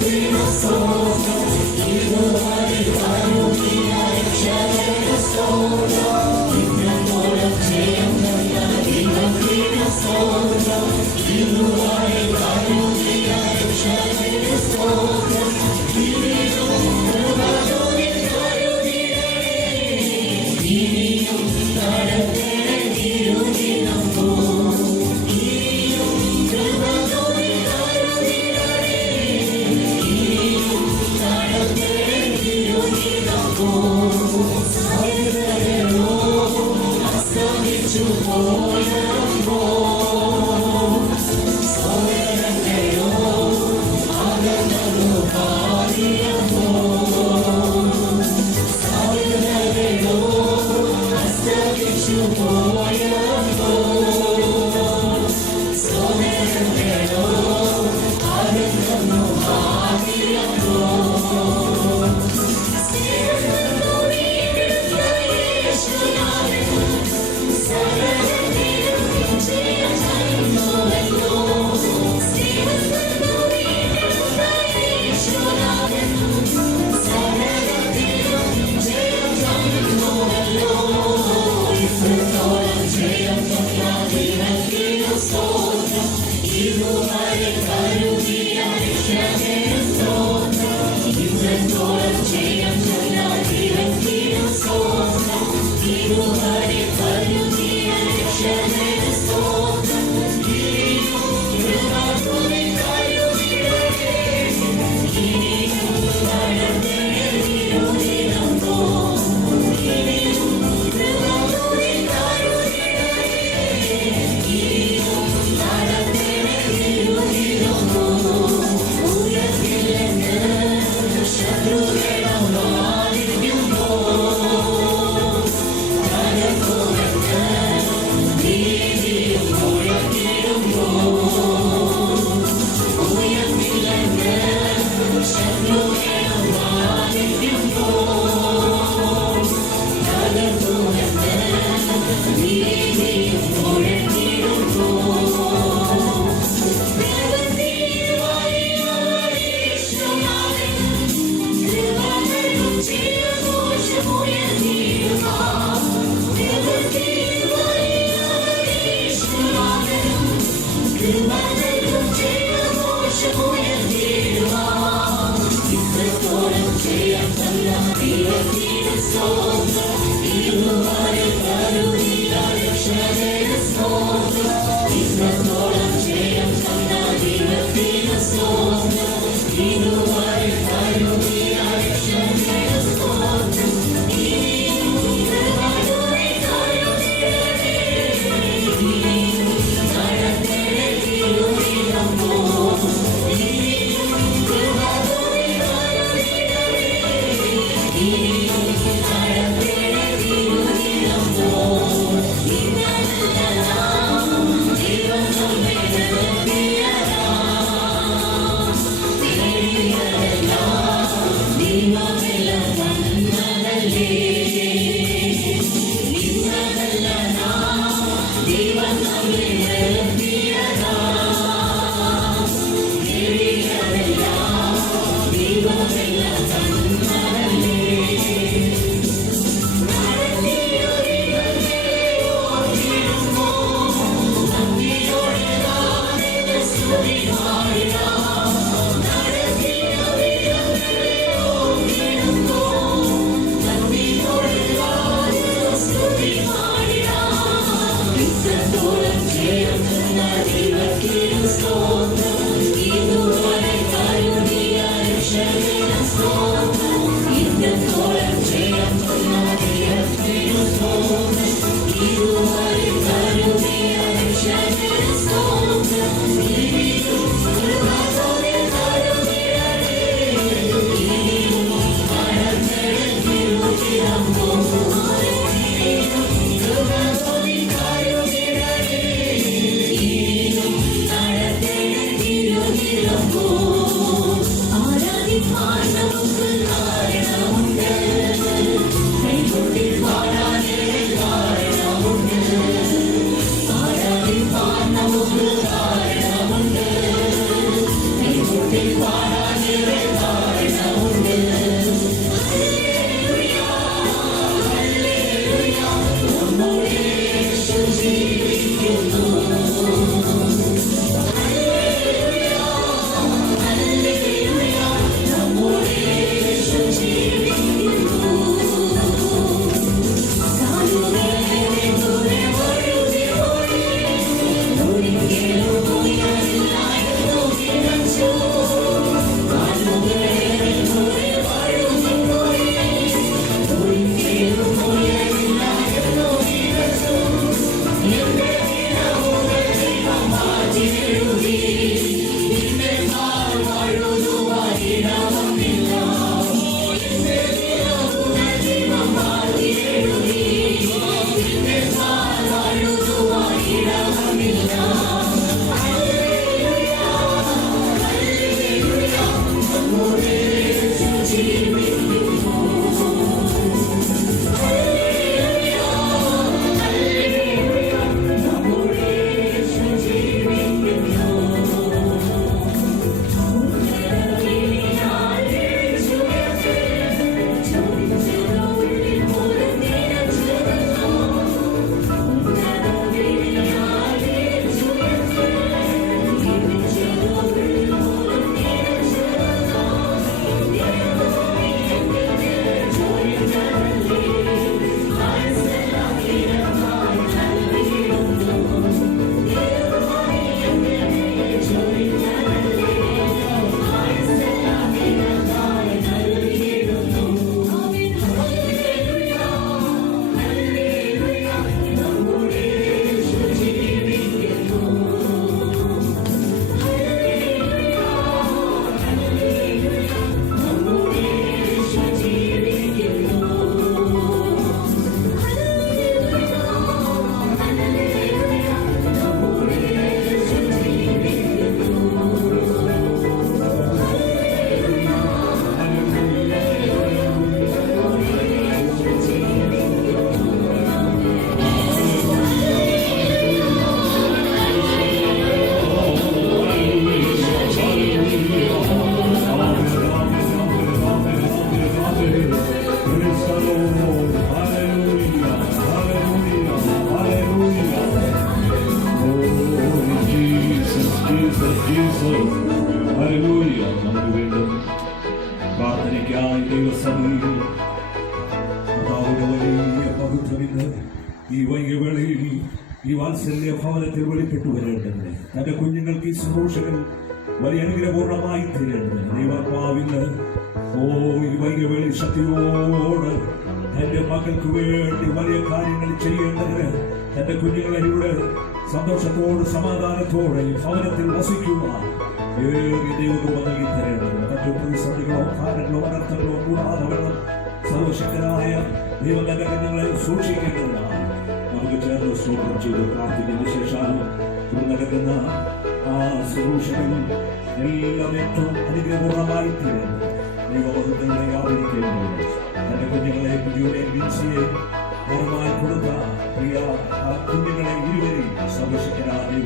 You ഇന്ന് ഈ വൈകിയ വേളയിൽ ഈ വാത്സല്യ ഭവനത്തിൽ വെളിപ്പെട്ടു വരേണ്ടത് തന്റെ കുഞ്ഞുങ്ങൾക്ക് ഈ ശുശ്രൂഷകൾ വലിയ അനുഗ്രഹപൂർണ്ണമായി തീരേണ്ടത് ദൈവാത്മാവിന് ഈ വൈകിയ വേളയിൽ ശക്തിയോട് തന്റെ മക്കൾക്ക് വേണ്ടി വലിയ കാര്യങ്ങൾ ചെയ്യേണ്ടതിന് തന്റെ കുഞ്ഞുങ്ങളെ ഇവിടെ സന്തോഷത്തോട് സമാധാനത്തോടെ ഈ ഭവനത്തിൽ വസിക്കുവാൻ ദൈവകൃപ നൽകി തരേണ്ടത് മറ്റു പ്രതിസന്ധികളോ കാരണങ്ങളോ അനർത്ഥങ്ങളോ കൂടാതെ വേണം സർവശക്തനായ ദൈവം തന്റെ കുഞ്ഞുങ്ങളെ സൂക്ഷിക്കേണ്ടതാണ്. നമുക്ക് ചേർന്ന് സ്തോത്രം ചെയ്ത് പ്രാർത്ഥിക്കുന്ന ശേഷം നടക്കുന്ന ആ ശുശ്രൂഷകളിൽ എല്ലാം ഏറ്റവും അനുഗ്രഹപൂർണ്ണമായി തീരുന്നത് ദൈവബന്ധങ്ങളെ ആദരിക്കേണ്ടത് തന്റെ കുഞ്ഞുങ്ങളെ ബിജുവിനെയും വിൻസിയെയും ധനമായി കൊടുത്ത പ്രിയ ആ കുഞ്ഞുങ്ങളെ ഇരുവരെയും സർവശക്തനായി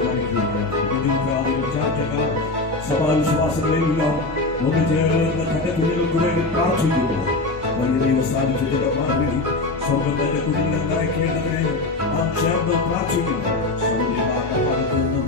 സഭാവിശ്വാസങ്ങളെല്ലാം ഒന്ന് ചേർന്ന് തന്റെ കുഞ്ഞുങ്ങൾക്ക് വേണ്ടി പ്രാർത്ഥിക്കുന്നു. വലിയ ദൈവസ്ഥാനത്തിന്റെ മാറി സ്വർഗം തന്റെ കുഞ്ഞുങ്ങളെ നിറയ്ക്കേണ്ടതിനെ നാം ചേർന്ന് പ്രാർത്ഥിക്കുന്നു. ഭാഗത്തു നിന്നും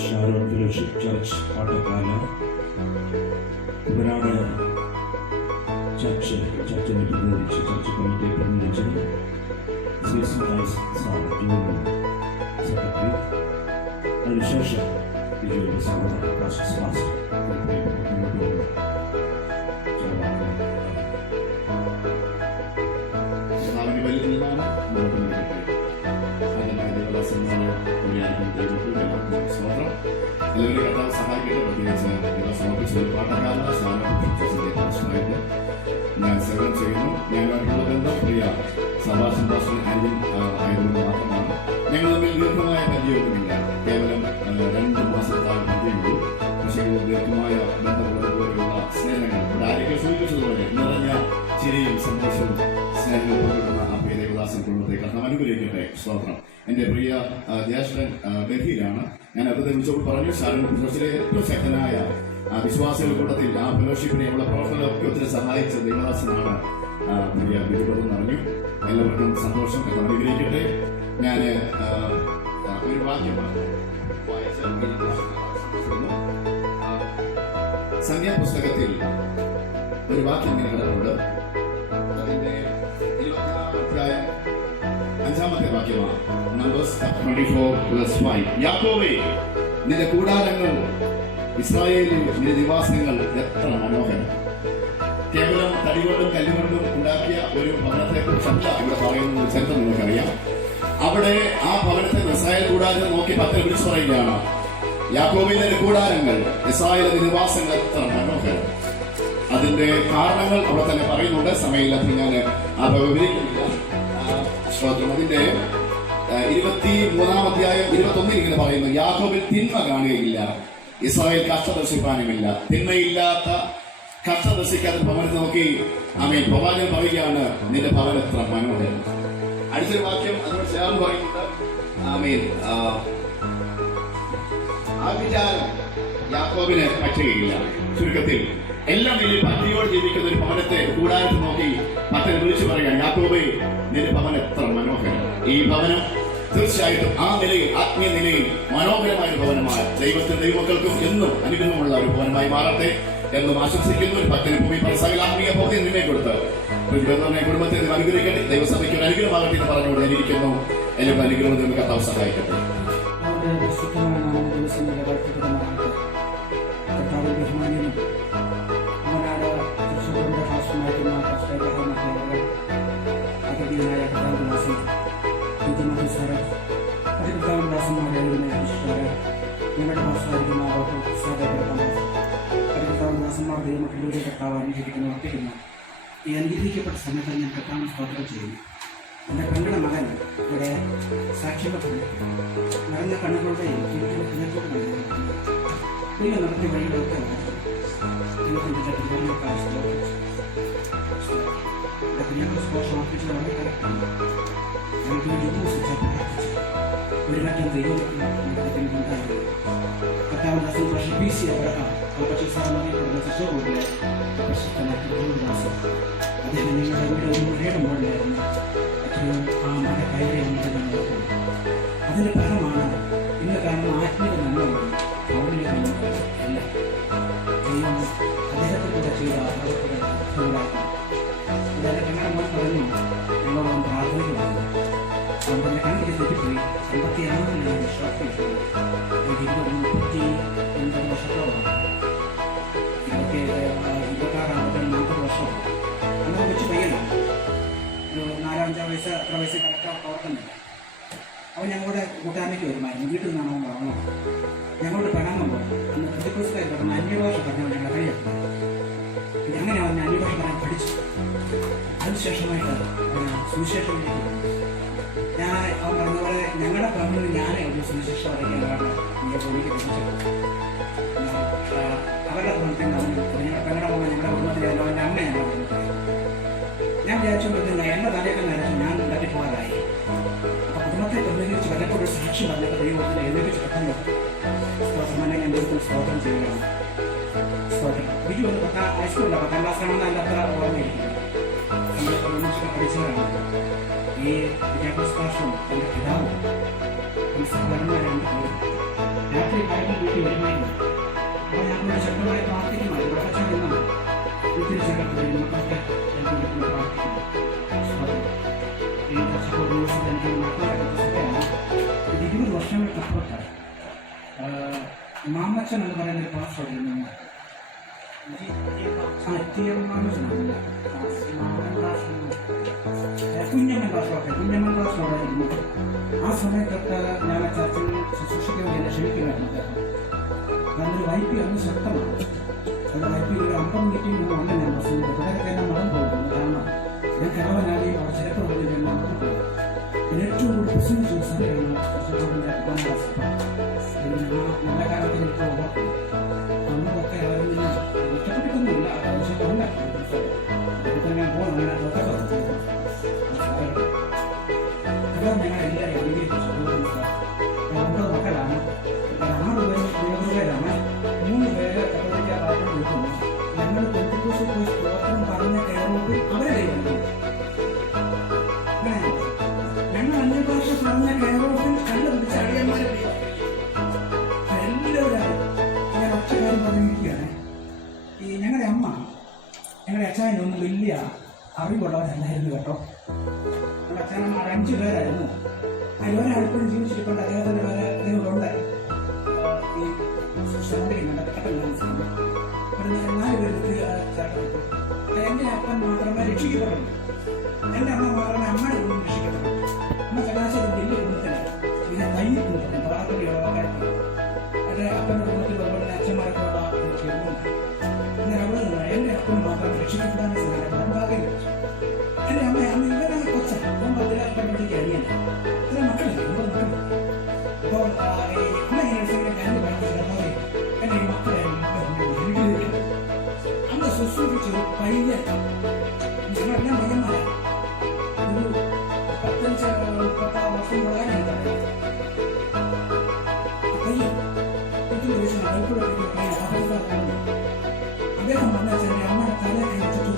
ഷാരോൺ ഫെലോഷിപ്പ് ചർച്ച് പാട്ടക്കാല ഇവരാണ് ചർച്ചിനെ പ്രതിനിധിച്ച് ചർച്ച് കമ്മിറ്റിയെ പ്രതിനിധിച്ച് സെക്രട്ടറി അതിനുശേഷം ബിജുവിന്റെ സഹോദരൻ എല്ലാവരും സഹായിക്കും. പാസ്റ്ററായിട്ട് ഞാൻ സേവനം ചെയ്യുന്നു. ഞങ്ങളുള്ള ബന്ധം പ്രിയ സഭാഷൻ പാസ്റ്റർ ആൻഡിൻ ആയതുകൊണ്ട് മാത്രമാണ്. ഞങ്ങൾ തമ്മിൽ ദീർഘമായ പരിചയമൊന്നുമില്ല, കേവലം 2 മാസത്താൽ പരിചയമുള്ളൂ. പക്ഷേ ദീർഘമായ ബന്ധമുള്ളതുപോലെയുള്ള സ്നേഹങ്ങൾ ഇവിടെ ആരെങ്കിലും സൂചിപ്പിച്ചതുപോലെ നിറഞ്ഞ ചിരിയും സന്തോഷവും സ്നേഹവും പങ്കിടുന്ന ആ പ്രിയ ദേവദാസൻ കുടുംബത്തെ നാം അനുഗ്രഹിക്കട്ടെ. സ്തോത്രം. എൻ്റെ പ്രിയ ജ്യേഷ്ഠൻ ഡൽഹിയിലാണ്. ഞാൻ അവരുടെ വിളിച്ചപ്പോൾ പറഞ്ഞു, ചർച്ചിലെ ഏറ്റവും ശക്തനായ വിശ്വാസികളുടെ കൂട്ടത്തിൽ ആ ഫെലോഷിപ്പിനെ ഉള്ള പ്രവർത്തനങ്ങളൊക്കെ ഒത്തിരി സഹായിച്ച ദേവദാസനാണ് പ്രിയ ബിജുപദം പറഞ്ഞു. എല്ലാവർക്കും സന്തോഷം, അനുഗ്രഹിക്കട്ടെ. ഞാൻ ഒരു വാക്യം സംഖ്യാപുസ്തകത്തിൽ ഒരു വാക്യം ഇങ്ങനെ കിടന്നുണ്ട്. അതിന്റെ 5-ാമത്തെ വാക്യമാണ്. Numbers 24:5. യാക്കോബേ, നിന്റെ കൂടാരങ്ങൾ, ഇസ്രായേലിൽ നിന്റെ നിവാസങ്ങൾ എത്ര മനോഹരം. കേവലം തടികൊണ്ടും കല്ലുകൊണ്ടും ഉണ്ടാക്കിയ ഒരു ഭവനത്തെ കുറിച്ചല്ല ഇവിടെ പറയുന്നത്. ചരിത്രം നിങ്ങൾക്കറിയാം. അവിടെ ആ ഭവനത്തെ ഇസ്രായേൽ കൂടാരം നോക്കി പത്തിൽ വിളിച്ചു പറയുകയാണ്, യാക്കോബിന്റെ കൂടാരങ്ങൾ, ഇസ്രായേലിന്റെ നിവാസങ്ങൾ എത്ര മനോഹരം. അതിന്റെ കാരണങ്ങൾ അവിടെ തന്നെ പറയുന്നുണ്ട്. സമയമില്ലാത്ത ഞാൻ ആ വിവരിക്കുന്നില്ല. അതിന്റെ 23-ാം അധ്യായം 21 ഇങ്ങനെ പറയുന്നു, യാക്കോബിൽ തിന്മ കാണുകയില്ല, ഇസ്രായേൽ കഷ്ടദർശിപ്പാനുമില്ല. തിന്മയില്ലാത്ത കഷ്ടദർശിക്കാത്ത ഭവനത്തെ നോക്കി ആമേൻ പ്രവാചകൻ പറയുകയാണ്, നിന്റെ ഭവനം എത്ര മനോഹരം. അടുത്തൊരു വാക്യം അതിനോട് ചേർന്ന് പറയുന്നുണ്ട്. ആമേൻ ആ വിചാരം യാക്കോബിന് പറ്റുകയില്ല. ചുരുക്കത്തിൽ എല്ലാം വലിയ ഭക്തിയോട് ജീവിക്കുന്ന ഒരു ഭവനത്തെ കൂടാരത്തിൽ നോക്കി മറ്റേ വിളിച്ചു പറയാം, യാക്കോബേ, നിന്റെ ഭവനം എത്ര മനോഹരം. ഈ ഭവനം തീർച്ചയായിട്ടും ആ നിലയിൽ, ആത്മീയ നിലയിൽ മനോഹരമായ ഒരു ഭവനമായ ദൈവത്തിന്റെ ദൈവമക്കൾക്കും എന്നും അനുഗ്രഹമുള്ള ഒരു ഭവനമായി മാറട്ടെ എന്നും ആശംസിക്കുന്നു. ഒരു ഭക്തന് ഭൂമി സകല ആത്മീയ ഭൗതിക നിന്നെ കൊടുത്ത് പ്രതിബന്ധമായ കുടുംബത്തെ അനുഗ്രഹിക്കട്ടെ, ദൈവസഭയ്ക്ക് ഒരു അനുഗ്രഹമാകട്ടെ എന്ന് പറഞ്ഞുകൊണ്ട് അനുകരിക്കുന്നു. എല്ലാവരും അനുഗ്രഹം നമുക്ക് കർത്താവ് സഹായിക്കട്ടെ. ഈ അനുഗ്രഹിക്കപ്പെട്ട സമയത്ത് ഞാൻ കർത്താവിനെ സ്തോത്രം ചെയ്യുന്നു. എൻ്റെ പെങ്ങളുടെ മകൻ ഇവിടെ സാക്ഷ്യപ്പെട്ടു നിറഞ്ഞ കണ്ണുകളുടെ നിങ്ങൾ നടത്തിയ വഴികളൊക്കെ സ്പോർട്സ് കറക്റ്റാണ്. ഒരു മറ്റും ദൈവം കർത്താവ് പക്ഷേ BC അബ്രഹാം പക്ഷേ സാധാരണ ശിശുവിലെ അദ്ദേഹം നിങ്ങളുടെ ഒരു മഴയുടെ മുകളിലായിരുന്നു. എത്രയോ ആ മഴ കയറി വന്നതെന്ന് അതിൻ്റെ ഫലമാണ് ഇന്ന് കാണുന്ന ആത്മീയ നന്മകളും ഭൗതിക നന്മകളും എല്ലാം ദൈവം അദ്ദേഹത്തെ കൂടെ ചെയ്ത ഉണ്ടാക്കും. അതായത് ഞങ്ങളുടെ മോൻ പറഞ്ഞു, ഞങ്ങളോട് പ്രാർത്ഥനകളാണ്. അതുകൊണ്ട് എൻ്റെ കണ്ണിൽ തെറ്റിപ്പോയി. 56 ഞാൻ വിശ്വാസിച്ചു. 30 വർഷത്തോളം 26 വർഷം അങ്ങനെ വെച്ച് പയ്യനാണ്. ഒരു 4-5 വയസ്സ് അത്ര വയസ്സ് കറക്റ്റ് ഓർക്കുന്നില്ല. അവൻ ഞങ്ങളുടെ കൂട്ടായ്മയ്ക്ക് വരുമായിരുന്നു. വീട്ടിൽ നിന്നാണ് അവൻ പറഞ്ഞത്. ഞങ്ങളോട് പിണങ്ങുമ്പോൾ അന്ന് പ്രതിപക്ഷക്കാർ പറഞ്ഞ അന്യഭാഷ പറഞ്ഞാൽ ഞങ്ങൾ കഴിയട്ടെ. അങ്ങനെ അവൻ അന്യഭാഷ പറയാൻ പഠിച്ചു. അതിനുശേഷമായിട്ട് സുവിശേഷത്തിലേക്ക് ഞാൻ അവൻ പറഞ്ഞ പോലെ ഞങ്ങളുടെ ഫാമിലി ഞാനേ ഒരു സുവിശേഷം അറിയിക്കാനാണ് എൻ്റെ ഭൂമിക്ക് ലഭിച്ചത്. അവരുടെ കുടുംബത്തിൽ ഞങ്ങളുടെ പെങ്ങളുടെ മോനെ ഞങ്ങളുടെ കുടുംബത്തിലായിരുന്നു. അവൻ്റെ അമ്മയാണ് ഞാൻ വിചാരിച്ചുകൊണ്ടിരുന്നില്ല. എൻ്റെ തലയൊക്കെ നനച്ചു ഞാൻ തട്ടിപ്പോകാതായി. അപ്പോൾ കുടുംബത്തെ പ്രതിനിധീകരിച്ച് വല്ലപ്പോൾ ഒരു സാക്ഷി പറഞ്ഞപ്പോൾ ദൈവത്തിൽ എഴുന്നേറ്റ് പെട്ടെന്ന് സ്തോത്രമനെ ഞാൻ ദൈവത്തിൽ സ്തോത്രം ചെയ്യുകയാണ്. സ്തോത്രം ബിജു ഒന്ന് ഹൈസ്കൂളിലാണ് 10ാം ക്ലാസ്സിലാണെന്ന് എൻ്റെ അത്ര ഓർമ്മയിരിക്കുന്നത്. നമ്മളൊക്കെ ഒന്നിച്ചൊക്കെ പഠിച്ചവരാണ്. ഈ വിദ്യാഭ്യാസ ഭാഷവും എൻ്റെ പിതാവും മനസ്സിലാകുന്നവരാണ്. രാത്രി കാര്യങ്ങൾ വീട്ടിൽ വരുമായിരുന്നു. അപ്പോൾ ഞങ്ങളുടെ ശക്തമായി പ്രാർത്ഥിക്കുമായി പ്രപഞ്ചം എന്നാണ് വീട്ടിൽ ചേർത്ത് മക്കളൊക്കെ പ്രാർത്ഥിക്കുന്നു. ഈ ദിവസം എനിക്ക് മക്കളെ 20 വർഷങ്ങൾക്കപ്പുറത്ത് മാമച്ചൻ എന്ന് പറയുന്ന ഒരു പാസ്റ്റർ കുഞ്ഞമ്മൻ ക്ലാസ്സിലായിരുന്നു. ആ സമയത്തൊക്കെ ഞാൻ ചർച്ചയിൽ ശുശ്രൂഷിക്കാൻ എന്നെ ക്ഷണിക്കുമായിരുന്നു. നല്ലൊരു വൈപ്പി അന്ന് ശക്തമാണ്. അത് വൈപ്പിയിൽ അപ്പം കിട്ടിയൊന്നും അല്ല ഞാൻ ബസ്സിൻ്റെ ഇവിടെയൊക്കെ ഞാൻ മറന്നു പോകുന്നു. കാരണം ഞാൻ കിഴവനായി അവിടെ ചിലപ്പോൾ ഞാൻ മറന്നു പോകും. ഏറ്റവും കൂടുതൽ ബസ്സിന് സമയമാണ് കാസർഗോഡിൻ്റെ നല്ല കാലത്തിൽ ഇപ്പോൾ നമ്മളൊക്കെ അതിന് ഇഷ്ടപ്പെട്ടിട്ടൊന്നുമില്ല. പക്ഷേ ഉണ്ട് ഞാൻ പോകുന്നു അതാണ് ഞങ്ങളെല്ലാവരും അംഗീകരിച്ചു. 9 മക്കളാണ്. 6 പേരാണ്. 3 പേര് കത്തോലിക്കാരായിട്ട് നിൽക്കുന്നു. ഞങ്ങൾ പെന്തിക്കോസ്തിൽ പോയി സ്തോത്രം പറഞ്ഞ കയറോട്ട് അവരെ ദൈവം ഞങ്ങൾ അന്യഭാഷ പറഞ്ഞ കയറോട്ടിൽ കണ്ടുപിടിച്ച അടിയന്മാരെ എല്ലാവരും ഞാൻ ഒറ്റ കാര്യം പറഞ്ഞിരിക്കുകയാണ്. ഈ ഞങ്ങളുടെ അമ്മ ഞങ്ങളുടെ അച്ഛനൊന്നും വലിയ അറിവുള്ളവരല്ലായിരുന്നു കേട്ടോ. ഞങ്ങളുടെ അച്ഛനമ്മ 5 പേരായിരുന്നു. അതിലൊരാളിപ്പോഴും ജീവിച്ചിരിക്കൊണ്ട് അദ്ദേഹത്തിൻ്റെ വേറെ ദൈവങ്ങളുണ്ട്. ഈ ഒരു 4 പേർക്ക് ചേർന്നു. എൻ്റെ അപ്പൻ മാത്രമേ രക്ഷിക്കപ്പെടുള്ളൂ. എൻ്റെ അമ്മ മാത്രമേ അമ്മയുടെ കുടുംബം രക്ഷിക്കപ്പെടുള്ളൂ. അമ്മ ചങ്ങനാശ്ശേരി വലിയ കുടുംബത്തിലാണ്. പിന്നെ തയ്യൽ കുടുംബത്തിന് വളർത്തുകയുള്ള എൻ്റെ അപ്പൻ്റെ കുടുംബത്തിൽ അതുപോലെ അച്ഛന്മാരൊക്കെ ഉള്ള കുടുംബമുണ്ട്. എന്നാൽ അവിടെ നിന്ന് എൻ്റെ അപ്പൻ മാത്രമേ രക്ഷിക്കപ്പെടാൻ ഭാഗ്യം ലഭിച്ചു. എൻ്റെ അമ്മ ഇവരെ കൊച്ചൻ 10 പഠിപ്പിക്കുക അനിയനെ ഇത്ര മക്കളില്ല 9 മക്കളില്ല. അപ്പോൾ അമ്മ ഇങ്ങനെ കാര്യം പഠിപ്പിച്ചിരുന്നത് എൻ്റെ ഈ മക്കളെ അന്ന് ശുശ്രൂഷിച്ചു പയ്യൻ ഞങ്ങളെല്ലാം പയ്യന്മാരാണ്. ഒരു 15-16 വർഷം മുഴുവൻ പയ്യൻ 20 വയസ്സിന് അടുത്തുള്ള പയ്യൻ അദ്ദേഹം പറഞ്ഞ എൻ്റെ അമ്മയുടെ തല കഴിച്ചിട്ട്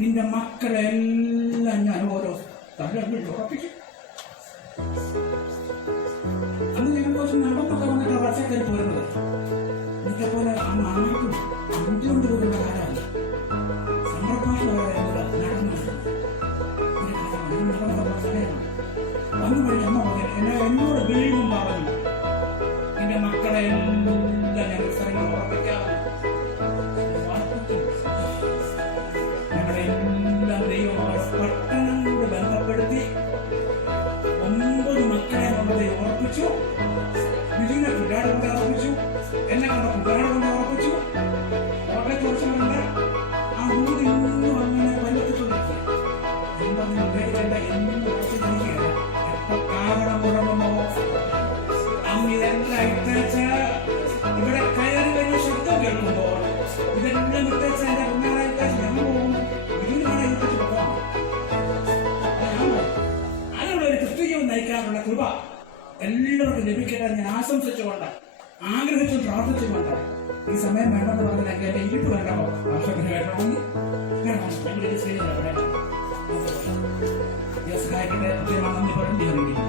നിന്റെ മക്കളെല്ലാം ഞാൻ ഓരോ തലങ്ങളിൽ ഉറപ്പിക്കും. അന്ന് ഞങ്ങൾ കുറച്ച് നടന്നൊക്കെ വന്നിട്ട് വർഷക്കാർ പോരുന്നത് ഇതൊക്കെ പോലെ അന്ന് ആർക്കും 5 രൂപയുടെ കാലമല്ല. സന്ദർഭാഷ അന്ന് വഴി അമ്മ പറഞ്ഞു എന്നോട് വീണ്ടും പറഞ്ഞു നിന്റെ മക്കളെല്ലാം ഞങ്ങൾ സ്ഥലങ്ങൾ ഉറപ്പിക്കാതെ ദൈവമായ പട്ടണങ്ങളോട് ബന്ധപ്പെടുത്തി 9 മക്കളെ നമ്മളെ ഉറപ്പിച്ചു. ബിജുവിനെ കുട്ടിയാട് കൊണ്ട് ഉറപ്പിച്ചു. എന്നെ കൊണ്ട് കുട്ടിയാട് കൊണ്ട് ഉറപ്പിച്ചു. വളരെ കുറച്ചുകൊണ്ട് ആ ഊര് ഇന്നും അങ്ങനെ പരിവർത്തിച്ചുകൊണ്ടിരിക്കുക. എന്തൊന്നും ഉപയോഗിക്കേണ്ട എന്നും ഉറച്ചു നിൽക്കുകയാണ്. എപ്പോൾ കാരണം ഉറങ്ങുമോ അന്ന് ഇതെല്ലാം ഇട്ടേച്ച് ഇവിടെ കയറി വരുന്ന ശബ്ദം കേൾക്കുമ്പോൾ ഇതെല്ലാം ഇട്ടേച്ച് എൻ്റെ കുഞ്ഞാറായിട്ട് ഞങ്ങൾ പോകും. അതിനുള്ള ക്രിസ്തീയം നയിക്കാനുള്ള കൃപ എല്ലാവർക്കും ലഭിക്കട്ടെ ഞാൻ ആശംസിച്ചുകൊണ്ട് ആഗ്രഹിച്ചും പ്രാർത്ഥിച്ചുകൊണ്ട് ഈ സമയം വേണമെന്ന് പറഞ്ഞാൽ എന്റെ ഇരിപ്പ് വേണ്ടമോ ആവശ്യത്തിന് വേണമെങ്കിൽ ഞങ്ങളുടെ സ്ത്രീകളെ സഹായിക്കട്ടെ. നന്ദി പറഞ്ഞു അറിയിക്കുന്നു.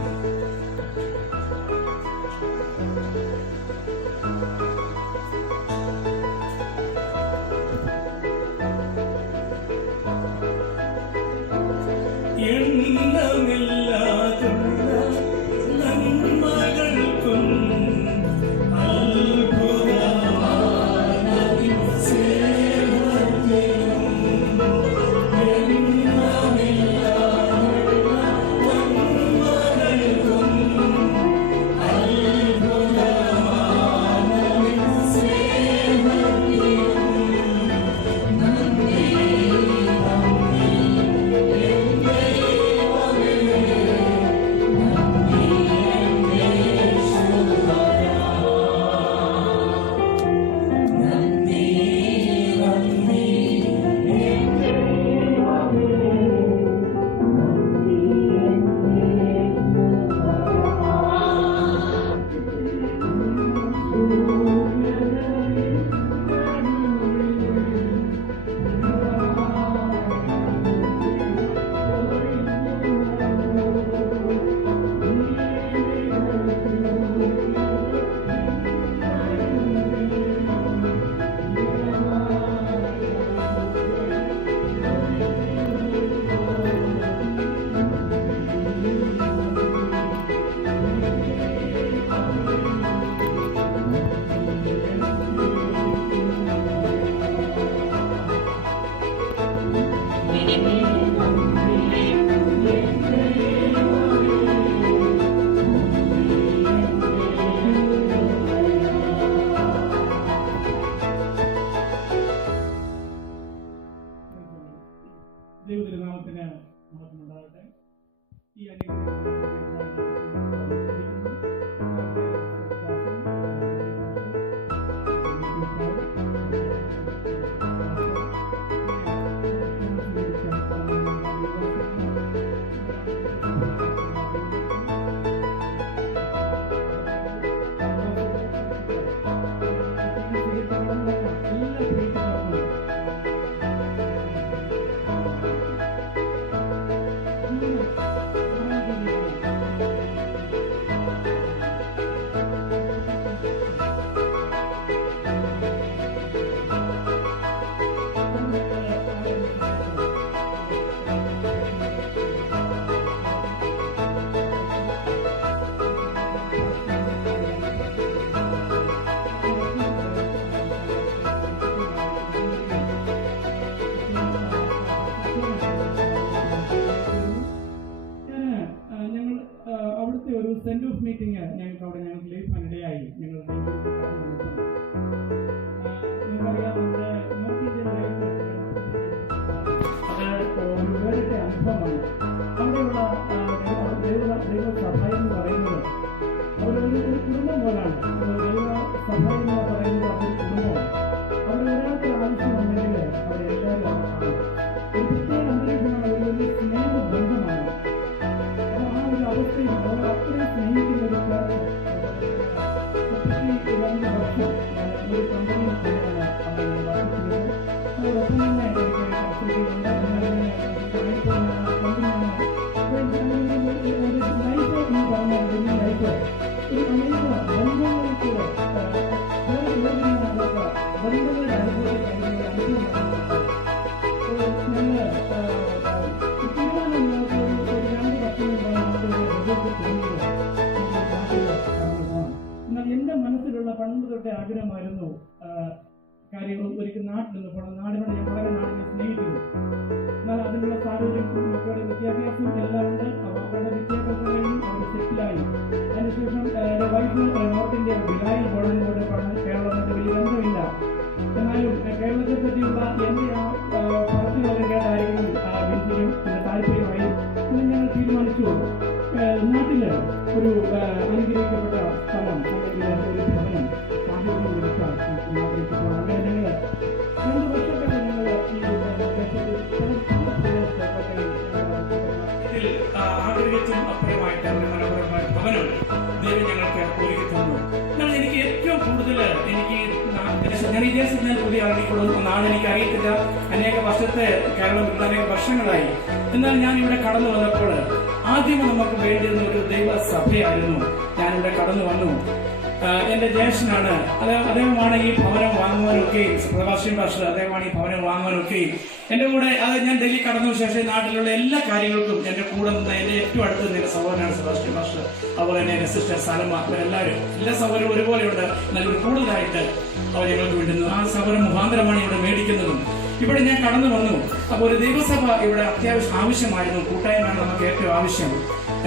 ഈ അനുഗ്രഹം അവിടുത്തെ ഒരു സെൻഡ് ഓഫ് മീറ്റിംഗ് ഞങ്ങൾക്ക് അവിടെ ഞങ്ങൾക്ക് ലഭിക്കാനിടയായി. ഞങ്ങൾ നിങ്ങൾക്കറിയാം, നമ്മുടെ നോർത്ത് ഇന്ത്യൻ അത് ഒരു വേറിട്ട അനുഭവമാണ്. അവിടെയുള്ള ദൈവസഭ എന്ന് പറയുന്നത് അവരൊരു കുടുംബം പോലാണ്. ദൈവസഭ എന്ന് പറയുന്നത് അവരുടെ കുടുംബമാണ്. അവിടെ ഒരാൾക്ക് ആവശ്യമുണ്ടെങ്കിൽ അവരെല്ലാവരും ഒരു പ്രത്യേക അന്തരീക്ഷമാണ്, ഒരു വലിയ സ്നേഹബന്ധമാണ്. ആ ഒരു അവസ്ഥയിൽ അവർ അത്രയും സ്നേഹിക്കുന്ന ഒരു ചർച്ച 32 വർഷം ഒരു കമ്പനിയിൽ തന്നെയാണ് വാസിക്കുന്നത്. അതോടൊപ്പം തന്നെ എനിക്ക് കമ്പനിയാണ് ലൈഫ് എന്ന് പറഞ്ഞാൽ വലിയ ലൈഫ് ഒരു അനേക ബന്ധങ്ങളിൽ കൂടെ ബന്ധങ്ങളുടെ അനുഭവത്തിൽ കഴിഞ്ഞ അനുഭവമാണ്. എന്നാൽ എൻ്റെ മനസ്സിലുള്ള പണ്ട് തൊട്ടേ ആഗ്രഹമായിരുന്നു കാര്യങ്ങൾ ഒരിക്കൽ നാട്ടിൽ നിന്ന് പോകണം. നാടിനോട് ഞാൻ വളരെ നാടിനെ സ്നേഹിക്കുന്നു. എന്നാൽ അതിനുള്ള സാഹചര്യം മക്കളുടെ വിദ്യാഭ്യാസം എല്ലാം ഉണ്ട്. അവരുടെ വിദ്യാഭ്യാസം കഴിഞ്ഞ് അവർ സെറ്റിലായി. അതിനുശേഷം എൻ്റെ വൈഫ് നോർത്ത് ഇന്ത്യ ബിലായിൽ പോകണമെന്നോട് പറഞ്ഞ് കേരളത്തിൻ്റെ വലിയ ബന്ധമില്ല. എന്നാലും കേരളത്തെ പറ്റിയുള്ള എൻ്റെ ആ പറച്ചുകളൊക്കെ കേട്ടായിരിക്കും വിദ്യയും പിന്നെ താല്പര്യമായി ഞങ്ങൾ തീരുമാനിച്ചു. നാട്ടില് ഒരു അനുഗ്രഹിക്കപ്പെട്ട സ്ഥലം അല്ലെങ്കിൽ ഒരു ഭവനം സാഹചര്യം ലഭിച്ചാൽ അങ്ങനെ ഞങ്ങൾ 2 വർഷത്തെ ഞങ്ങൾ ഈ ആഗ്രഹിച്ചും അപ്പുറമായിട്ട് ഒരു മനോഹരമായ ഭവനം ദൈവം ഞങ്ങൾക്ക് ഒരുക്കി തന്നു. എന്നാൽ എനിക്ക് ഏറ്റവും കൂടുതൽ ഞാൻ ഈ ദേശത്ത് ഞാൻ പുതിയ അറിയിക്കൊള്ളുന്ന നാട് എനിക്ക് അറിയത്തില്ല. അനേക വർഷത്തെ കേരളം വിട്ട് അനേക വർഷങ്ങളായി. എന്നാൽ ഞാൻ ഇവിടെ കടന്നു വന്നപ്പോൾ ആദ്യം നമുക്ക് വേണ്ടിയിരുന്ന ഒരു ദൈവസഭയായിരുന്നു. ഞാനിവിടെ കടന്നു വന്നു. എൻ്റെ ജ്യേഷ്ഠനാണ്, അദ്ദേഹമാണ് ഈ ഭവനം വാങ്ങുവാനൊക്കെയും പ്രഭാഷകൻ പാസ്റ്റർ അദ്ദേഹമാണ് ഈ ഭവനം വാങ്ങുവാനൊക്കെയും എൻ്റെ കൂടെ. അത് ഞാൻ ഡൽഹി കടന്നു ശേഷം നാട്ടിലുള്ള എല്ലാ കാര്യങ്ങൾക്കും എൻ്റെ കൂടെ നിന്ന് എൻ്റെ ഏറ്റവും അടുത്ത് എൻ്റെ സഹോദരനാണ് സെബാസ്റ്റ്യൻ പാസ്റ്റർ, അതുപോലെ തന്നെ എൻ്റെ സിസ്റ്റർ സലമ, അവരെല്ലാവരും എല്ലാ സഹോദരവും ഒരുപോലെയുണ്ട്. എന്നാലും കൂടുതലായിട്ട് അവർ ഞങ്ങൾക്ക് വിടുന്നു. ആ സഹോദരൻ മുഖാന്തരമാണ് ഇവിടെ മേടിക്കുന്നതും. ഇവിടെ ഞാൻ കടന്നു വന്നു. അപ്പോൾ ഒരു ദൈവസഭ ഇവിടെ ആവശ്യമായിരുന്നു. കൂട്ടായ്മയാണ് നമുക്ക് ഏറ്റവും ആവശ്യം.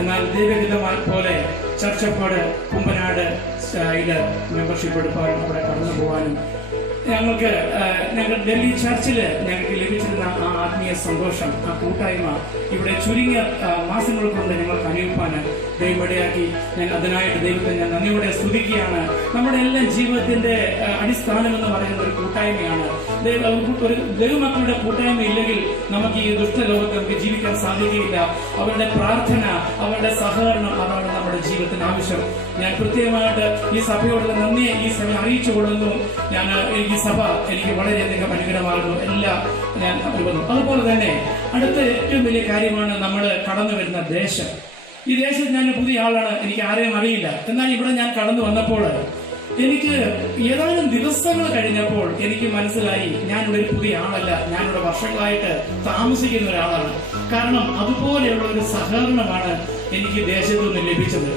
എന്നാൽ ദൈവഹിതമായ പോലെ ചർച്ചപ്പാട് കുമ്പനാട് ഇത് മെമ്പർഷിപ്പ് എടുക്കാനും അവിടെ കടന്നു പോകാനും ഞങ്ങൾ ഡൽഹി ചർച്ചിൽ ഞങ്ങൾക്ക് ലഭിച്ചിരുന്ന ആ ആത്മീയ സന്തോഷം, ആ കൂട്ടായ്മ ഇവിടെ ചുരുങ്ങിയ മാസങ്ങൾ കൊണ്ട് ഞങ്ങൾക്ക് അനുഭവിക്കാൻ ദൈവം ഇടയാക്കി. ഞാൻ അതിനായിട്ട് ദൈവത്തെ ഞാൻ നന്ദിയോടെ സ്തുതിക്കുകയാണ്. നമ്മുടെ എല്ലാം ജീവിതത്തിന്റെ അടിസ്ഥാനം എന്ന് പറയുന്ന ഒരു കൂട്ടായ്മയാണ്. ഒരു ദൈവമക്കളുടെ കൂട്ടായ്മ ഇല്ലെങ്കിൽ നമുക്ക് ഈ ദുഷ്ടലോകത്ത് നമുക്ക് ജീവിക്കാൻ സാധിക്കുകയില്ല. അവരുടെ പ്രാർത്ഥന, അവരുടെ സഹകരണം, അതാണ് നമ്മുടെ ജീവിതത്തിന് ആവശ്യം. ഞാൻ പ്രത്യേകമായിട്ട് ഈ സഭയോടുള്ള നന്ദിയെ ഈ സമയം അറിയിച്ചു കൊള്ളുന്നു. ഈ സഭ എനിക്ക് വളരെയധികം അനുഗ്രഹമാകുന്നു. എല്ലാം ഞാൻ അറിയുന്നു. അതുപോലെ തന്നെ അടുത്ത ഏറ്റവും വലിയ കാര്യമാണ് നമ്മൾ കടന്നു വരുന്ന ദേശം. ഈ ദേശത്ത് ഞാൻ പുതിയ ആളാണ്, എനിക്ക് ആരെയും അറിയില്ല. എന്നാൽ ഇവിടെ ഞാൻ കടന്നു വന്നപ്പോൾ എനിക്ക് ഏതാനും ദിവസങ്ങൾ കഴിഞ്ഞപ്പോൾ എനിക്ക് മനസ്സിലായി ഞാനിവിടെ ഒരു പുതിയ ആളല്ല, ഞാനിവിടെ വർഷങ്ങളായിട്ട് താമസിക്കുന്ന ഒരാളാണ്. കാരണം അതുപോലെയുള്ള ഒരു സഹകരണമാണ് എനിക്ക് ദേശത്തു നിന്ന് ലഭിച്ചത്.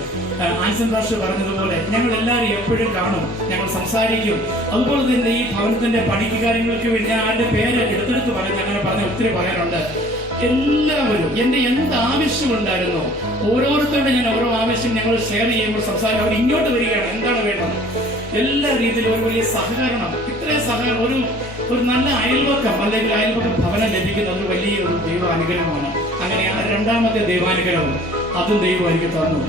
ആൻസൺ പാസ്റ്റർ പറഞ്ഞതുപോലെ ഞങ്ങൾ എല്ലാവരും എപ്പോഴും കാണും, ഞങ്ങൾ സംസാരിക്കും. അതുപോലെ തന്നെ ഈ ഭവനത്തിന്റെ പണിക്ക് കാര്യങ്ങൾക്ക് വേണ്ടി ഞാൻ ആരുടെ പേര് എടുത്തെടുത്ത് പറഞ്ഞ് അങ്ങനെ പറഞ്ഞ് ഒത്തിരി പറയാനുണ്ട്. എല്ലാവരും എന്റെ എന്ത് ആവശ്യമുണ്ടായിരുന്നു ഓരോരുത്തരുടെ ഞാൻ ഓരോ ആവശ്യം ഞങ്ങൾ ഷെയർ ചെയ്യുമ്പോൾ സംസാരിക്കും. അവർ ഇങ്ങോട്ട് വരികയാണ്, എന്താണ് വേണ്ടത്, എല്ലാ രീതിയിലും ഒരു വലിയ സഹകരണം. ഇത്രയും സഹകരണം, ഒരു നല്ല അയൽവക്കം അല്ലെങ്കിൽ അയൽവക്ക ഭവനം ലഭിക്കുന്ന ഒരു വലിയ ഒരു ദൈവാനുഗ്രഹമാണ്. അങ്ങനെ രണ്ടാമത്തെ ദൈവാനുഗ്രഹം അതും ദൈവം എനിക്ക് തന്നു.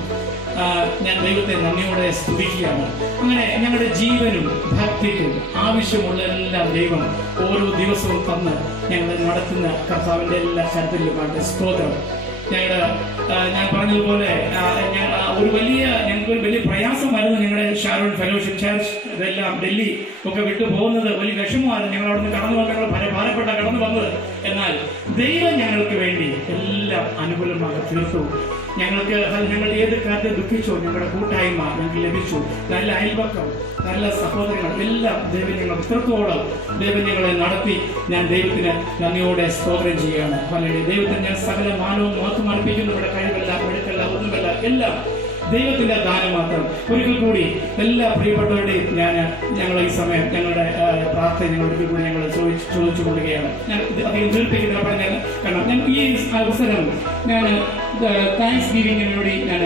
ഞാൻ ദൈവത്തെ നന്ദിയോടെ സ്തുതിക്കുകയാണ്. അങ്ങനെ ഞങ്ങളുടെ ജീവനും ഭക്തിക്കും ആവശ്യമുള്ള എല്ലാം ദൈവം ഓരോ ദിവസവും തന്ന് ഞങ്ങൾ നടത്തുന്ന കർത്താവിൻ്റെ എല്ലാ കരുതലുമായിട്ട് സ്തോത്രം. ഞാൻ പറഞ്ഞതുപോലെ ഞങ്ങൾക്ക് വലിയ പ്രയാസമായിരുന്നു ഞങ്ങളുടെ ഷാരോൺ ഫെലോഷിപ്പ് ചർച്ച് ഇതെല്ലാം ഡൽഹി ഒക്കെ വിട്ടു പോകുന്നത് വലിയ വിഷമമായിരുന്നു. ഞങ്ങൾ അവിടെ നിന്ന് കടന്നു വന്ന് ഞങ്ങൾ ഭാരപ്പെട്ട കടന്നു വന്നത്. എന്നാൽ ദൈവം ഞങ്ങൾക്ക് വേണ്ടി എല്ലാം അനുകൂലമായി തീർത്തു. ഞങ്ങൾ ഏത് കാര്യത്തെ ദുഃഖിച്ചോ ഞങ്ങളുടെ കൂട്ടായ്മ ഞങ്ങൾക്ക് ലഭിച്ചു. നല്ല അയൽപക്കം, നല്ല സഹോദരങ്ങൾ എല്ലാം ദൈവം ഞങ്ങൾ ഇത്രത്തോളം ദൈവം ഞങ്ങളെ നടത്തി. ഞാൻ ദൈവത്തിന് നന്ദിയോടെ സ്തോത്രം ചെയ്യുകയാണ്. അല്ലെങ്കിൽ ദൈവത്തിന് ഞാൻ സകല മാനവും മാത്രം അർപ്പിക്കുന്നു. ഇവിടെ കഴിവല്ല, വെടുക്കല്ല, ഒന്നുമല്ല, എല്ലാം ദൈവത്തിന്റെ ദാനം മാത്രം. ഒരിക്കൽ കൂടി എല്ലാ പ്രിയപ്പെട്ടവരുടെയും ഞങ്ങൾ ഈ സമയം ഞങ്ങളുടെ പ്രാർത്ഥന ഒരിക്കൽ കൂടി ഞങ്ങൾ ചോദിച്ചു കൊള്ളുകയാണ്. ഞാൻ അധികം ദീർഘിക്കുന്ന പറഞ്ഞാൽ കാരണം ഞാൻ ഈ അവസരം ഞാൻ താങ്ക്സ് ഗിവിങ്ങിന് വേണ്ടി ഞാൻ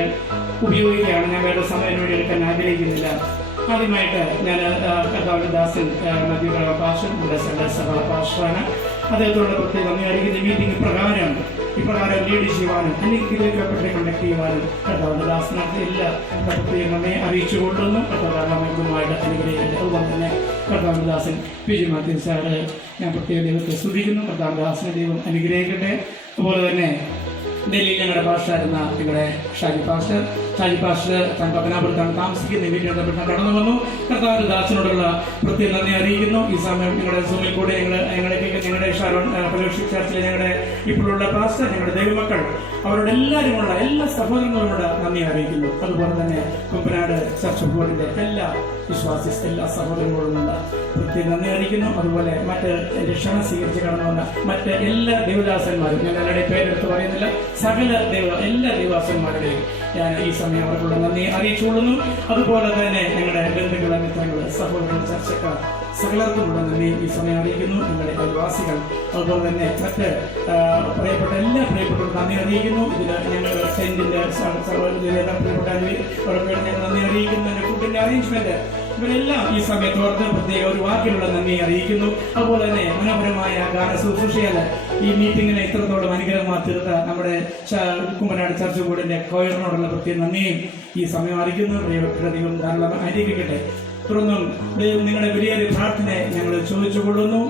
ഉപയോഗിക്കുകയാണ്. ഞാൻ വേറെ സമയം വേണ്ടി എടുക്കാൻ ആഗ്രഹിക്കുന്നില്ല. ആദ്യമായിട്ട് ഞാൻ കർത്താവിന്റെ ദാസൻ മധ്യ പാഷൻ ഇവിടെ സഭ പാഷാണ്. അദ്ദേഹത്തോട് പ്രത്യേകം നന്ദി അറിയിക്കുന്ന മീറ്റിംഗ് ഇപ്രകാരം ലീഡ് ചെയ്യുവാനും അനുഗ്രഹിക്കപ്പെട്ട് കണ്ടക്ട് ചെയ്യുവാനും കർത്താവിന്റെ ദാസനത്തെ എല്ലാ പ്രത്യേകം നമ്മെ അറിയിച്ചുകൊള്ളുന്നു. കർത്താവുമായിട്ട് അനുഗ്രഹിക്കട്ടെ. അതുപോലെ തന്നെ കർത്താവിന്റെ ദാസൻ PG മാത്യു സാറ് ഞാൻ പ്രത്യേക ദൈവത്തെ സ്തുതിക്കുന്നു. കർത്താവിന്റെ ദാസനെ ദൈവം അനുഗ്രഹിക്കട്ടെ. അതുപോലെ തന്നെ ഡൽഹിയിൽ ഞങ്ങളുടെ പാസ്റ്ററായിരുന്ന ഞങ്ങളുടെ ഷാജി പാസ്റ്റർ താൻ പത്തനാപുരത്താണ് താമസിക്കുന്ന വീട്ടിൽ കടന്നു വന്നു. കർത്താവിന്റെ ദാസനോടുള്ള പ്രത്യേക നന്ദി അറിയിക്കുന്നു. ഈ സമയം ഞങ്ങളുടെ സൂമിൽ കൂടെ ഞങ്ങളുടെ ഷാരോൺ ഫെലോഷിപ്പ് ചർച്ചിലെ ഞങ്ങളുടെ ഇപ്പോഴുള്ള പാസ്റ്റർ, ഞങ്ങളുടെ ദൈവമക്കൾ, അവരോട് എല്ലാവരുമുള്ള എല്ലാ സഹോദരങ്ങളോട് നന്ദി അറിയിക്കുന്നു. അതുപോലെ തന്നെ കുമ്പനാട് ചർച്ച് ബോർഡിന്റെ എല്ലാ എല്ലാ സഹോദരങ്ങളോടുമുള്ള പ്രത്യേക നന്ദി അറിയിക്കുന്നു. അതുപോലെ മറ്റ് രക്ഷണം സ്വീകരിച്ച് കടന്നു വന്ന മറ്റ് എല്ലാ ദൈവദാസന്മാരും, ഞാൻ എല്ലാവരുടെയും പേരെടുത്ത് പറയുന്നില്ല, സകല എല്ലാ ദൈവദാസന്മാരുടെയും ഞാൻ ഈ സമയം അവർക്കുള്ള നന്ദി അറിയിച്ചുകൊള്ളുന്നു. അതുപോലെ തന്നെ ഞങ്ങളുടെ ബന്ധുക്കൾ, മിത്രങ്ങൾ, സഹോദരങ്ങൾ, ചർച്ചക്കാർ സകലർക്കുമുള്ള നന്ദി ഈ സമയം അറിയിക്കുന്നു. ഞങ്ങളുടെ അയൽവാസികൾ, അതുപോലെ തന്നെ മറ്റ് എല്ലാ പ്രിയപ്പെട്ടവരും നന്ദി അറിയിക്കുന്നു. ഇതിൽ ഞങ്ങൾ ടെന്റിന്റെ പ്രിയപ്പെട്ട ഞങ്ങൾ നന്ദി അറിയിക്കുന്നു. ഫുഡിന്റെ അറേഞ്ച്മെന്റ് ഇവരെല്ലാം ഈ സമയത്ത് ഓർത്ത് പ്രത്യേക ഒരു വാക്കിലുള്ള നന്ദി അറിയിക്കുന്നു. അതുപോലെ തന്നെ മനോഹരമായ ഗാന ശുശ്രൂഷയാൽ ഈ മീറ്റിങ്ങിനെ ഇത്രത്തോളം അനുഗ്രഹമായി തീർത്ത നമ്മുടെ കുമ്പനാട് ചർച്ച് ബോർഡിന്റെ കോയറിനോടുള്ള പ്രത്യേക നന്ദിയും ഈ സമയം അറിയിക്കുന്നു. ദൈവം ധാരാളം അനുഗ്രഹിക്കട്ടെ. തുടർന്നും ദൈവം നിങ്ങളുടെ വലിയൊരു പ്രാർത്ഥനയെ ഞങ്ങൾ ചോദിച്ചുകൊള്ളുന്നു.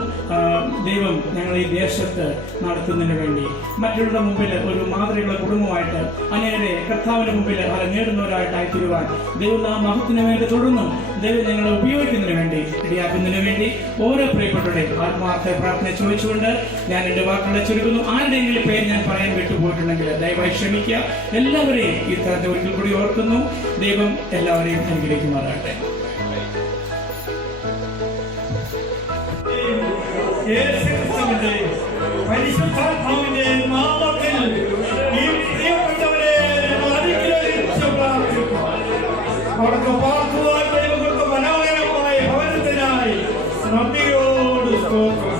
ദൈവം ഞങ്ങൾ ഈ ദേശത്ത് നടത്തുന്നതിന് വേണ്ടി മറ്റുള്ളവരുടെ മുമ്പിൽ ഒരു മാതൃകയുള്ള കുടുംബമായിട്ട് അനേകരെ കർത്താവിന്റെ മുമ്പിൽ അത് നേടുന്നവരായിട്ടായി തീരുവാൻ ദൈവം ആ മഹത്തിന് വേണ്ടി തുടർന്നും ദൈവം ഞങ്ങളെ ഉപയോഗിക്കുന്നതിന് വേണ്ടി ഇടയാക്കുന്നതിന് വേണ്ടി ഓരോ പ്രിയപ്പെട്ടവരുടെയും ആത്മാർത്ഥ പ്രാർത്ഥന ചോദിച്ചുകൊണ്ട് ഞാൻ എന്റെ വാക്കുകളെ ചുരുക്കുന്നു. ആരുടെയെങ്കിലും പേര് ഞാൻ പറയാൻ വിട്ടുപോയിട്ടുണ്ടെങ്കിൽ ദയവായി ക്ഷമിക്കുക. എല്ലാവരെയും ഈ തരത്തിൽ ഒരിക്കൽ കൂടി ഓർക്കുന്നു. ദൈവം എല്ലാവരെയും അനുഗ്രഹിക്കുമാറാകട്ടെ. യേശുക്രിസ്തുവിന്റെ പരിശുദ്ധാത്മാവിന്റെ നാമത്തിൽ ഈ പ്രിയപ്പെട്ടവരെ ഞങ്ങൾ അനുഗ്രഹിച്ച് പ്രാർത്ഥിക്കുന്നു. അവർക്ക് പാർക്കുവാൻ ദൈവങ്ങൾക്ക് മനോഹരമായ ഭവനത്തിനായി നന്ദിയോട് സ്തോത്രം.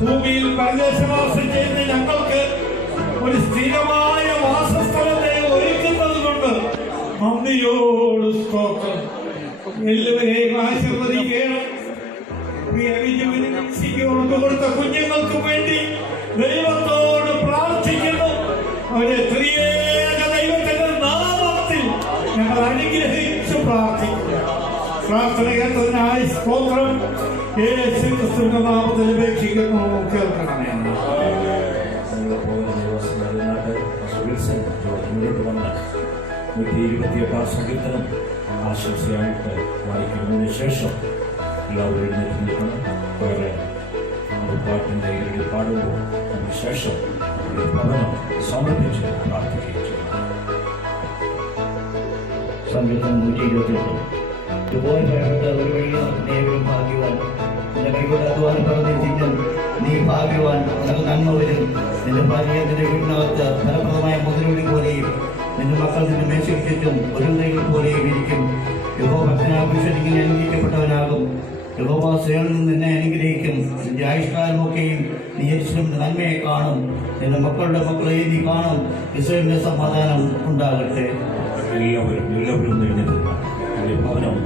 ഭൂമിയിൽ പരദേശവാസം ചെയ്യുന്ന ഞങ്ങൾക്ക് ഒരു സ്ഥിരമായ വാസസ്ഥലത്തെ ഒരുക്കുന്നത് കൊണ്ട് നന്ദിയോട് സ്തോത്രം. എല്ലാവരെയും ആശീർവദിക്കണം. കൊടുത്ത കുഞ്ഞുങ്ങൾക്ക് വേണ്ടി ദൈവത്തോട് പ്രാർത്ഥിക്കുന്നു. അവരെ ത്രിയേക ദൈവത്തിന്റെ നാമത്തിൽ ഞങ്ങൾ അനുഗ്രഹിച്ച് പ്രാർത്ഥിക്കുന്നു. പ്രാർത്ഥന കേട്ടതിനായി സ്തോത്രം. യേശുക്രിസ്തുവിന്റെ നാമത്തിൽ അപേക്ഷിക്കുന്നു. കേൾക്കണമേ. സങ്കീർത്തനം ആശംസയായിട്ട് വായിക്കുന്നതിന് ശേഷം എല്ലാവരും എഴുന്നേറ്റ് നിൽക്കണം. വേറെ ഒരു പാട്ടിൻ്റെ ഇരടി പാടുമ്പോൾ അതിനുശേഷം ഒരു ഭവനം സമർപ്പിച്ച് പ്രാർത്ഥിക്കുകയും ചെയ്യണം. സങ്കീർത്തനം 128. ഇതുപോലെ ഭയപ്പെട്ട ഒരു വഴി നേവരും ഭാഗ്യവാൻ. നിന്റെ കൈകൊണ്ട് അധ്വാനം പ്രവർത്തിച്ചിട്ടും നീ ഭാഗ്യവാൻ. നിനക്ക് നന്മ വരും. നിന്റെ ഭാര്യ നിന്റെ വീടിനകത്ത് ഫലപ്രദമായ മുതലൊഴി പോലെയും നിന്റെ മക്കൾ നിന്റെ മേശയ്ക്ക് ചുറ്റും ഒരു ഉദയങ്ങൾ പോലെയും ഇരിക്കും. യഹോഭക്തനായ പുരുഷൻ ഇങ്ങനെ അനുഗ്രഹിക്കപ്പെട്ടവനാകും. യഹോവ സ്വയനിൽ നിന്ന് നിന്നെ അനുഗ്രഹിക്കും. നിന്റെ ആയുഷ്കാലമൊക്കെയും നീ യേശുവിന്റെ നന്മയെ കാണും. നിന്റെ മക്കളുടെ മക്കളെ നീ കാണും. ഇസ്രായേലിന്റെ സമാധാനം ഉണ്ടാകട്ടെ. എല്ലാവരും എഴുന്നേറ്റ് ഭവനം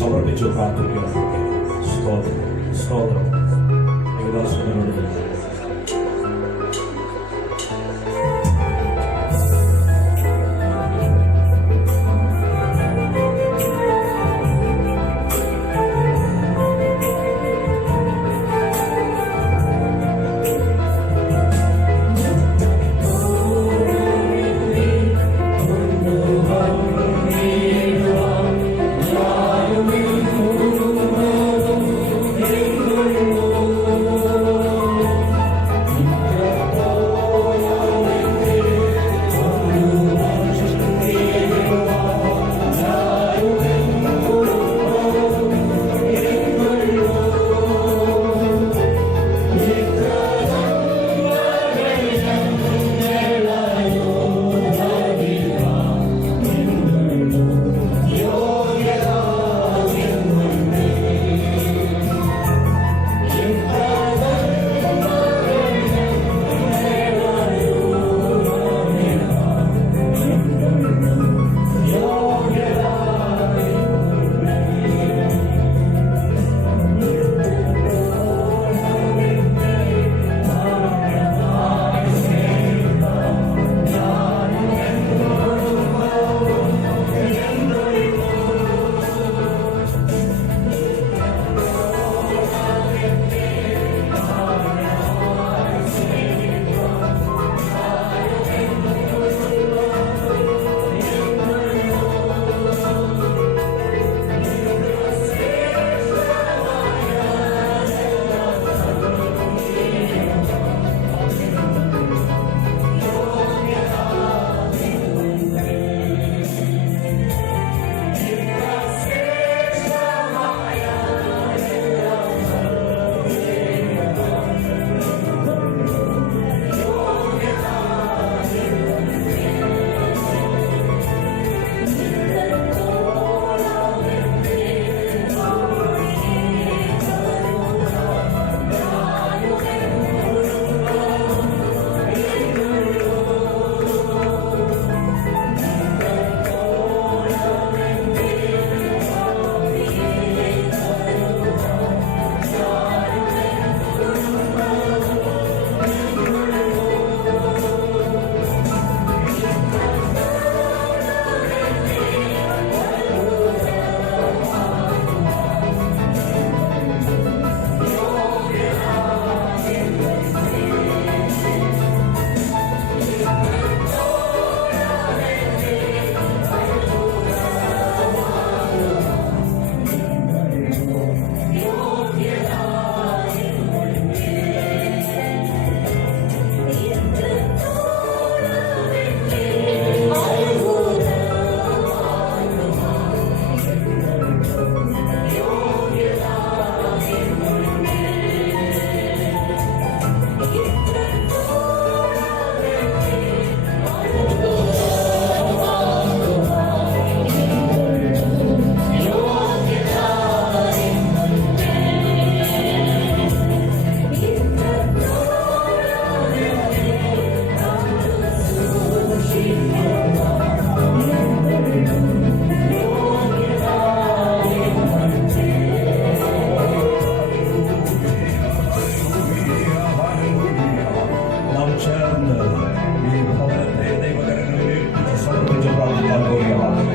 സമർപ്പിച്ചു പ്രാർത്ഥിക്കുക. സ്തോത്രം സ്തോത്രം. ദേവദാസനോട്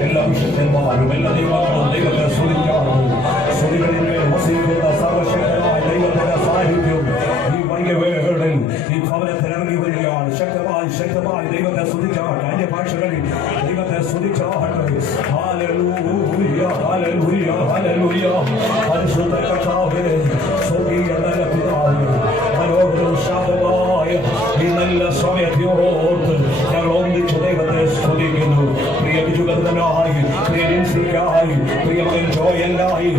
എല്ലാ വിശുദ്ധന്മാരും എല്ലാ ദൈവങ്ങളും ദൈവത്തെ സ്തുതിക്കാറുണ്ട്. സ്തുതികളിന്മേൽ വസിക്കുന്ന സർവശക്തനായ ദൈവത്തിന്റെ സാന്നിധ്യം ഈ വൈകവേളയിൽ ഈ ഭവനത്തിൽ ഇറങ്ങി വരികയാണ്. ശക്തമായി ദൈവത്തെ സ്തുതിച്ചാട്ടെ. അന്യഭാഷകളിൽ ദൈവത്തെ സ്തുതിച്ചാട്ടെ. Hallelujah, hallelujah, hallelujah. പരിശുദ്ധ കർത്താവേ, സ്വർഗീയ നല്ല പിതാവേ, മനോഹരവും ശാന്തമായ ഈ നല്ല സമയത്തെ ഓർത്ത് ഞങ്ങൾ ഒന്നിച്ച് ദൈവത്തെ സ്തുതിക്കുന്നു. പ്രിയ വിജുകർത്തനായി, പ്രിയ ലിൻസിക്കായി, പ്രിയ മകൻ ജോയലായി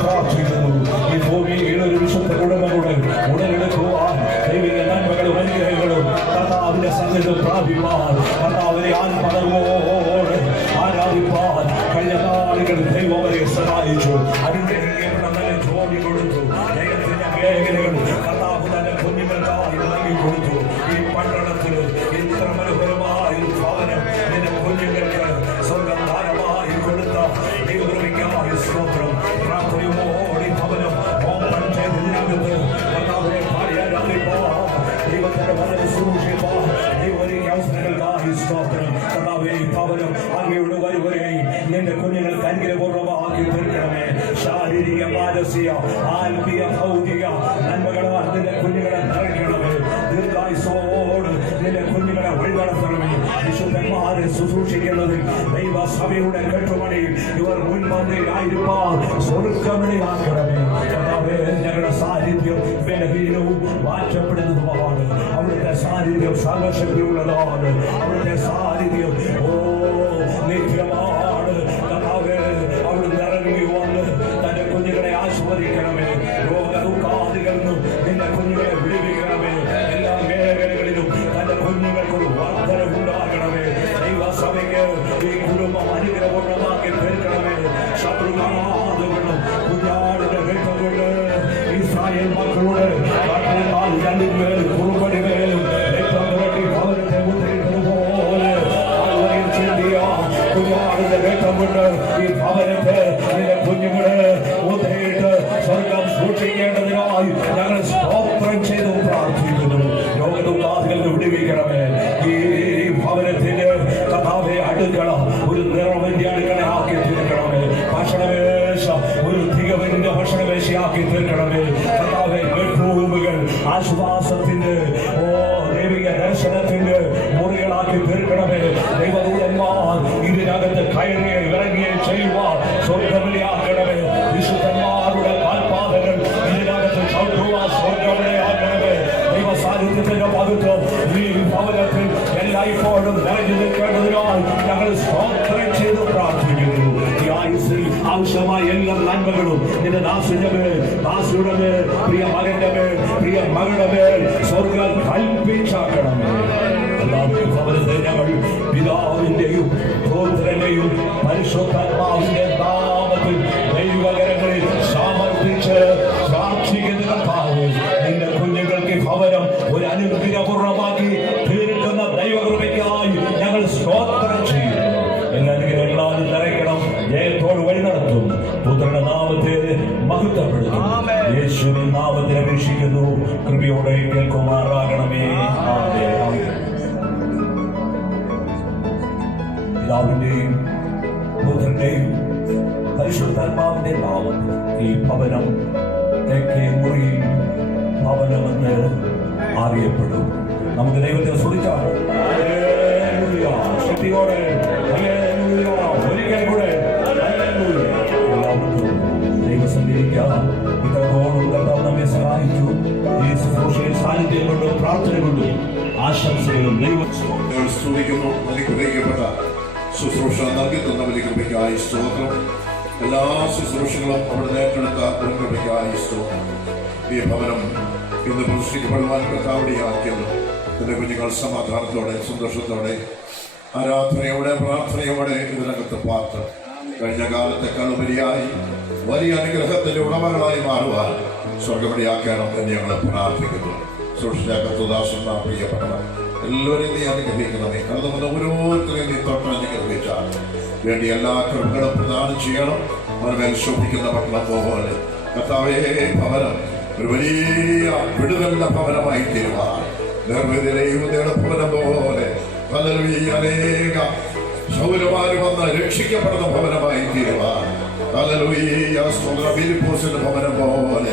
പ്രാർത്ഥിക്കുന്നു. ഈ ഭൂമിയിൽ ഒരു വിശുദ്ധ കുടുംബങ്ങളുടെ ഉടലെടുക്കുവാൻ ദൈവിക നന്മകളും അനുഗ്രഹങ്ങളും കർത്താവിന്റെ സന്നിധിയിൽ പ്രാപിപ്പാൻ, കർത്താവിനെ ആത്മനവോടെ ആരാധിപ്പാൻ കഴിഞ്ഞ നാളുകളിൽ ദൈവം അവരെ സഹായിച്ചു. അനുഗ്രഹിക്കപ്പെട്ട നല്ല ജോലി കൊടുത്തു. ദൈവത്തിന്റെ മേഖലകൾ കർത്താവ് തന്നെ കുഞ്ഞുങ്ങൾക്കായി നൽകി കൊടുത്തു. ഈ പട്ടണത്തിൽ ഇത്ര മനോഹരമായ ഒരു ഭവനം നിന്റെ കുഞ്ഞുങ്ങൾക്ക് സ്വർഗം ദാനമായി കൊടുത്ത ദൈവകൃപയ്ക്കായി സ്തോത്രം. പ്രാർത്ഥനയോടെ ഭവനം ഓപ്പൺ ചെയ്തതിനകത്ത് കർത്താവിനെ പാടി ആരാധിപ്പാൻ, ദൈവത്തിന്റെ വളരെ സൂക്ഷിപ്പാൻ ദൈവകൾക്ക് അവസരങ്ങൾക്കായി സ്തോത്രം. കർത്താവേ, ഈ ഭവനം അങ്ങയുടെ വരുവരെയും നിന്റെ കുഞ്ഞുങ്ങൾക്ക് അനുഗ്രഹപൂർവ്വമാക്കി തീർക്കണമേ. ശാരീരിക, മാനസിക, ആത്മീയ, ഭൗതിക നന്മകളാൽ നിന്റെ കുഞ്ഞുങ്ങളെ നിറയ്ക്കണമേ. ദീർഘായുസ്സോട് നിന്റെ കുഞ്ഞുങ്ങളെ വഴിനടത്തണമേ. വിശുദ്ധന്മാരെ ശുശ്രൂഷിക്കുന്നതിൽ ദൈവസഭയുടെ കെട്ടുമണിയിൽ ഇവർ മുൻപന്തിയിലായിരിക്കാൻ സ്വർഗ്ഗമിണിയാക്കണമേ. കർത്താവേ, ഞങ്ങളുടെ സാന്നിധ്യം ബലഹീനവും മാറ്റപ്പെടുന്നതുമാണ്. അവിടുത്തെ സാന്നിധ്യം സർവശക്തിയുള്ളതാണ്. അവിടുത്തെ സാന്നിധ്യം നിത്യമാണ്. കർത്താവേ, അവിടുന്ന് ഇറങ്ങി വന്ന് തന്റെ കുഞ്ഞുങ്ങളെ ആസ്വദിക്കണമേ. രോഗദുഃഖാദികളിൽ നിന്നും നിന്റെ കുഞ്ഞുങ്ങളെ വിടുവിക്കണമേ. എല്ലാ മേഖലകളിലും തന്റെ കുഞ്ഞുങ്ങൾക്കൊരു വർദ്ധനവുണ്ടാകണമേ. ദൈവസഭയ്ക്ക് ഈ കുടുംബം അനുഗ്രഹപൂർണ്ണമാക്കി തീർക്കണമേ. ശത്രുഘാതകളും കുഞ്ഞാടിന്റെ രക്തം ഇസ്രായേൽ മക്കളുടെ രണ്ടുപേരും കുറുമ്പടിമേലും രക്തം പുരട്ടി ഭവനത്തെ മുദ്രയിട്ടതുപോലെ കുഞ്ഞാടിന്റെ രക്തം കൊണ്ട് ഈ ഭവനത്തെ നിന്റെ കുഞ്ഞുങ്ങളെ മുദ്രയിട്ട് സ്വർഗം സൂക്ഷിക്കേണ്ടതിനായി ഞങ്ങൾ സ്തോത്രം ചെയ്തു പ്രാർത്ഥിക്കുന്നു. രോഗദുഃഖാദികൾ വിടുവിക്കണമേ. ഈ ഭവനത്തിന് കർത്താവേ അടുക്കള ഒരു നിറവിന്റെ അടുക്കള ആക്കി തീർക്കണമേ. ഭക്ഷണമേശ ഒരു തികവിന്റെ ഭക്ഷണമേശയാക്കി തീർക്കണമേ. കർത്താവേ, ബെഡ്റൂമുകൾ ആശ്വാസത്തിന്റെ ദൈവിക ദർശനത്തിന്റെ മുറികളാക്കി തീർക്കണമേ. ദൈവദൂതന്മാർ ഇതിനകത്ത് കയറിയ ഇറങ്ങിയ ചെയ്യുവാൻ സ്വർഗ്ഗവിളിയാക്കണമേ. വിശുദ്ധന്മാരുടെ കാൽപാദങ്ങൾ ഇതിനകത്ത് ചവിട്ടുവാൻ സ്വർഗ്ഗവിളിയാക്കണമേ. ദൈവ സാന്നിധ്യത്തിന്റെ പകുത്വം ഈ ഭവനത്തിൽ എല്ലായ്പ്പോഴും നിറഞ്ഞു നിൽക്കേണ്ടതിനാൽ ഞങ്ങൾ സ്തോത്രം ചെയ്ത് പ്രാർത്ഥിക്കുന്നു. ഈ ആയുസ്സിൽ ആവശ്യമായ എല്ലാ നന്മകളും നിന്റെ ദാസിന്റെ മേൽ, ദാസിയുടെ മേൽ, പ്രിയ മകന്റെ മേൽ, പ്രിയ മകളുടെ മേൽ സ്വർഗ്ഗം കൽപ്പിച്ചാക്കണമേ. ഭവനത്തെ ഞങ്ങൾ പിതാവിന്റെയും പുത്രന്റെയും പരിശുദ്ധാത്മാവിന്റെ നാമത്തിൽ ദൈവകരങ്ങളിൽ സമർപ്പിച്ച് പ്രാർത്ഥിക്കുന്ന കർത്താവേ, നിന്റെ കുഞ്ഞുങ്ങൾക്ക് ഭവനം ഒരു അനുഗ്രഹപൂർണ്ണമാക്കി തീർക്കുന്ന ദൈവകൃപയ്ക്കായി ഞങ്ങൾ സ്തോത്രം ചെയ്യുന്നു. എല്ലാ അനുഗ്രഹങ്ങളാലും നിറയ്ക്കണം. ജയത്തോട് വഴി നടത്തും. പുത്രന്റെ നാമത്തെ മഹത്വപ്പെടുത്തും. യേശുവിൻ നാമത്തിൽ അപേക്ഷിക്കുന്നു. കൃപയോടെ കേൾക്കുമാറാകണമേ. പിതാവിന്റെയും പുത്രന്റെയും പരിശുദ്ധാത്മാവിന്റെ നാമത്തിൽ ഈ ഭവനം തെക്കേ മുറി ഭവനമെന്ന് അറിയപ്പെടും. നമുക്ക് ദൈവത്തെ സ്തുതിക്കാം. ശക്തിയോടെ ഒരിക്കൽ കൂടെ എല്ലാവർക്കും ദൈവസന്നിധിക്കാം. ഇത്രത്തോളം കർത്താവ് നമ്മെ സഹായിച്ചു. ഈ ശുശ്രൂഷയിൽ സാന്നിധ്യം കൊണ്ടും പ്രാർത്ഥന കൊണ്ടും ആശംസകളും ദൈവം സ്തുതിക്കുന്നു. അനുഗ്രഹിക്കപ്പെട്ട ശുശ്രൂഷ നൽകി തന്ന വലിയ കൃപയ്ക്കായി സ്തോത്രം. എല്ലാ ശുശ്രൂഷകളും അവിടെ ഏറ്റെടുത്ത കൃപയ്ക്കായി സ്തോത്രം. ഈ ഭവനം ഇന്ന് പ്രതിഷ്ഠിക്കപ്പെടുവാൻ കർത്താവിടെയാക്കിയത് തന്റെ കുഞ്ഞുങ്ങൾ സമാധാനത്തോടെ സന്തോഷത്തോടെ ആരാധനയോടെ പ്രാർത്ഥനയോടെ ഇതിനകത്ത് പാർത്ത് കഴിഞ്ഞ കാലത്തെക്കാൾ ഉപരിയായി വലിയ അനുഗ്രഹത്തിന്റെ ഉടമകളായി മാറുവാൻ സ്വർഗപടിയാക്കണം എന്ന് ഞങ്ങൾ പ്രാർത്ഥിക്കുന്നു. സൂക്ഷിച്ചാക്കത്തുദാസൻ പ്രിയപ്പെട്ടവർ എല്ലാവരെയും നീ അനുഗ്രഹിക്കണമേ. കടന്നു വന്ന ഓരോരുത്തരെയും നീ തൊട്ടനുഗ്രഹിച്ചാൽ വേണ്ടി എല്ലാ കൃപകളും പ്രദാനം ചെയ്യണം. അവൻ ശോഭിക്കുന്ന പട്ടണം പോലെ കർത്താവേ, ഭവനം ഒരു വലിയ വിടുതലിന്റെ ഭവനമായി തീരുവാൻ നിർമ്മിതിയുടെ ഭവനം പോലെ അനേക പൗരമാര് വന്ന് രക്ഷിക്കപ്പെടുന്ന ഭവനമായി തീരുവാൻ ഹല്ലേലൂയ സ്തോത്രം. ഫിലിപ്പോസിന്റെ ഭവനം പോലെ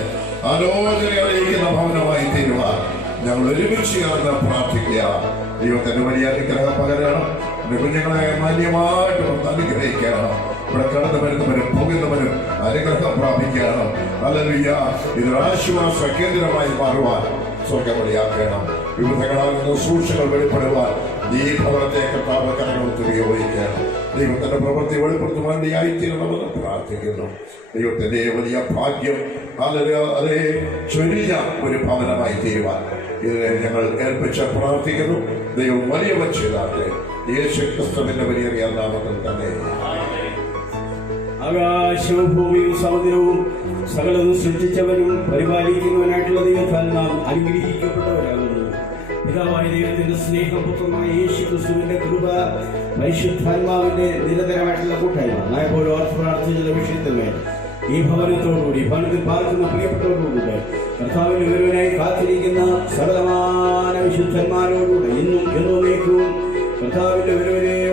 ആലോചന അറിയിക്കുന്ന ഭവനമായി തീരുവാൻ ഞങ്ങൾ ഒരുമിച്ച് ചേർന്ന് പ്രാർത്ഥിക്കുക. ദൈവത്തിന്റെ വലിയ അനുഗ്രഹം പകരണം. കുഞ്ഞുങ്ങളെ മാന്യമായിട്ട് ഒന്ന് അനുഗ്രഹിക്കണം. ഇവിടെ കടന്നു വരുന്നവരും പോകുന്നവരും അനുഗ്രഹം പ്രാപിക്കണം. ഹല്ലേലൂയ. ഇതൊരു ആശ്വാസ കേന്ദ്രമായി മാറുവാൻ സ്വർഗ്ഗം വഴിയാക്കണം. വിവിധങ്ങളാകുന്ന സൂക്ഷ്മങ്ങൾ വെളിപ്പെടുവാൻ ഈ ഭവനത്തെ കർത്താവ് കരങ്ങളൊത്ത് ഉപയോഗിക്കണം. ദൈവത്തിന്റെ പ്രവൃത്തി വെളിപ്പെടുത്തുവാൻ വേണ്ടിയായിത്തീരണമെന്ന് പ്രാർത്ഥിക്കുന്നു. ദൈവത്തിന്റെ വലിയ ഭാഗ്യം അതേ ചൊരിഞ്ഞ ഒരു ഭവനമായി തീരുവാൻ ഇതിനെ ഞങ്ങൾ ഏൽപ്പിച്ച് പ്രാർത്ഥിക്കുന്നു. ദൈവം വലിയ വച്ചിതാട്ടെ. യേശു ക്രിസ്തുവിന്റെ വലിയ നാമത്തിൽ തന്നെ. ആകാശവും ഭൂമിയും സമുദ്രവും സകലവും സൃഷ്ടിച്ചവനും പരിപാലിക്കുന്നവനായിട്ടുള്ള ദൈവത്താൽ നാം അനുഗ്രഹിക്കപ്പെട്ടവരാകുന്നു. പിതാവായ ദൈവത്തിന്റെ സ്നേഹം, പുത്രനായ യേശു ക്രിസ്തുവിന്റെ കൃപ, പരിശുദ്ധാത്മാവിന്റെ നിരന്തരമായിട്ടുള്ള കൂട്ടായ്മ നാം എപ്പോഴും ഓർത്ത് പ്രാർത്ഥിച്ചുള്ള വിഷയത്തിന്മേൽ ഈ ഭവനത്തോടുകൂടി ഭവനത്തിൽ പാർക്കുന്ന പ്രിയപ്പെട്ടവരോടുകൂടെ കർത്താവിന്റെ ഒരുവനായി കാത്തിരിക്കുന്ന സകലമാന വിശുദ്ധന്മാരോടുകൂടെ ഇന്നും എന്നേക്കും കർത്താവിന്റെ ഒരുവനെ